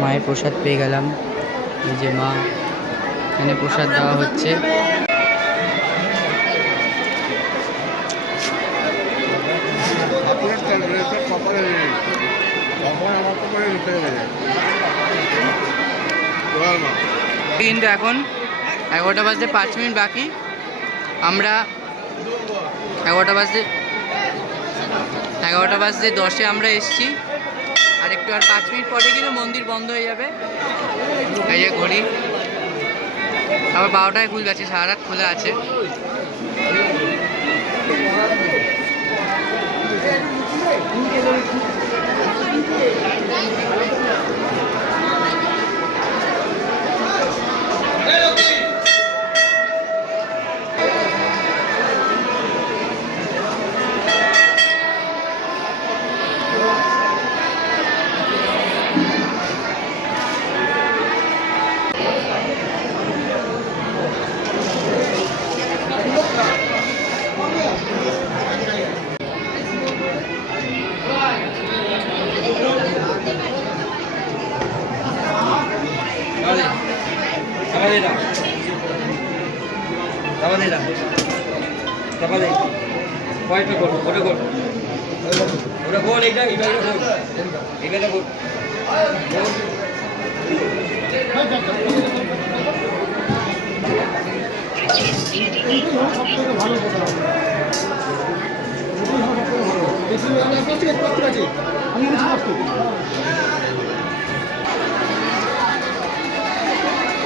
মায়ের প্রসাদ পেয়ে গেলাম। এই যে মা, এখানে প্রসাদ দেওয়া হচ্ছে। কিন্তু এখন 11টা বাজতে 5 মিনিট বাকি। আমরা 11টা বাজতে 10-এ আমরা এসছি। আর একটু আর 5 মিনিট পরে কিন্তু মন্দির বন্ধ হয়ে যাবে। এই যে ঘড়ি, আবার 12টায় খুলে যাচ্ছে, সারা রাত খোলা আছে।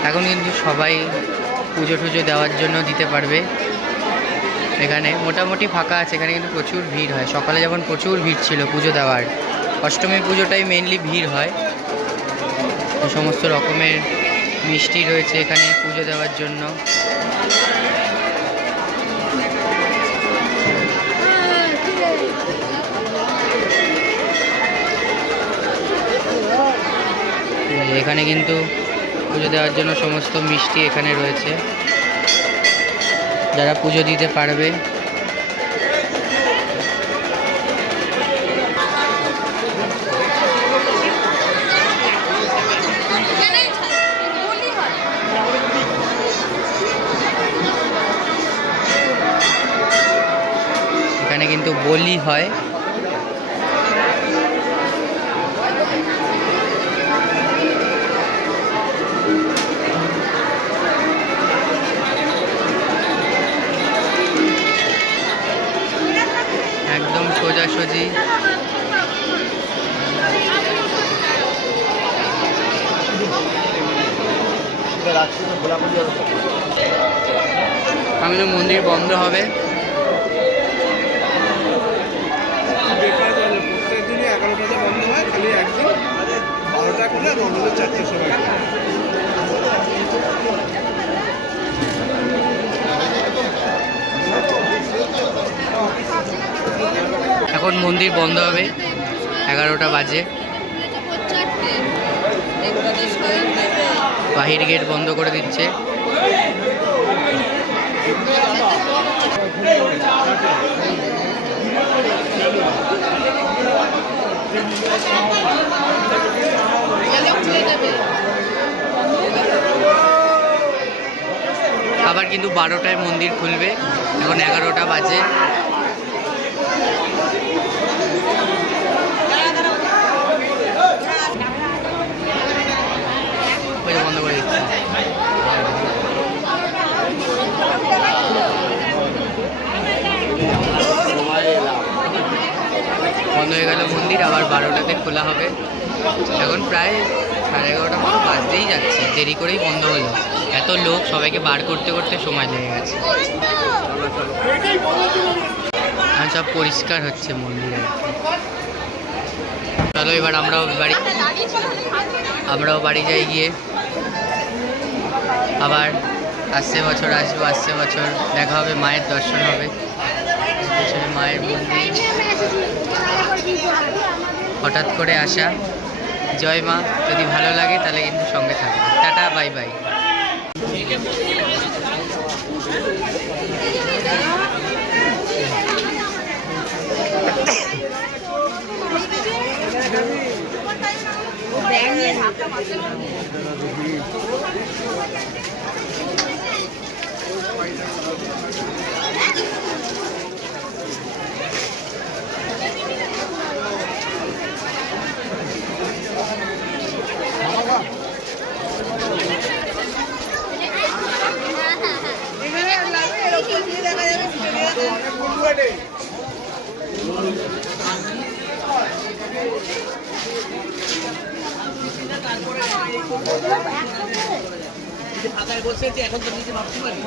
এখন কিন্তু সবাই পুজো টুজো দেওয়ার জন্য দিতে পারবে। এখানে মোটামুটি ফাঁকা আছে, এখানে কিন্তু প্রচুর ভিড় হয়। সকালে যখন প্রচুর ভিড় ছিল পুজো দেওয়ার, অষ্টমী পুজোটাই মেনলি ভিড় হয়। সমস্ত রকমের মিষ্টি রয়েছে এখানে পুজো দেওয়ার জন্য। এখানে কিন্তু পুজো দেওয়ার জন্য সমস্ত মিষ্টি এখানে রয়েছে, যারা পুজো দিতে পারবে। এখানে কিন্তু বলি হয়। একদম সোজাসুজি। সামনে মন্দির বন্ধ হবে। প্রত্যেক দিনই 11টাতে বন্ধ হয়, খালি একদিন 12টা করে বন্ধ হয় 4টার সময়। এখন মন্দির বন্ধ হবে, 11টা বাজে। বাহির গেট বন্ধ করে দিচ্ছে। আবার কিন্তু 12টায় মন্দির খুলবে, এখন 11টা বাজে। বন্ধ করে দিচ্ছে। বন্ধ হয়ে গেল মন্দির, আবার 12টাতে খোলা হবে। এখন প্রায় 11:30 মতো বাজতেই যাচ্ছে, দেরি করেই বন্ধ হলো। এত লোক, সবাইকে বার করতে করতে সময় লেগে গেছে। সব পরিষ্কার হচ্ছে মন্দিরে। চলো এবার আমরাও বাড়ি যাই। গিয়ে আবার আসছে বছর আসবো, আসছে বছর দেখা হবে, মায়ের দর্শন হবে। মায়ের মন্দির হঠাৎ করে আসা, জয় মা। যদি ভালো লাগে তাহলে কিন্তু সঙ্গে থাকবে। Tata, bye bye. এখন তো নিজে ভাবতে পারি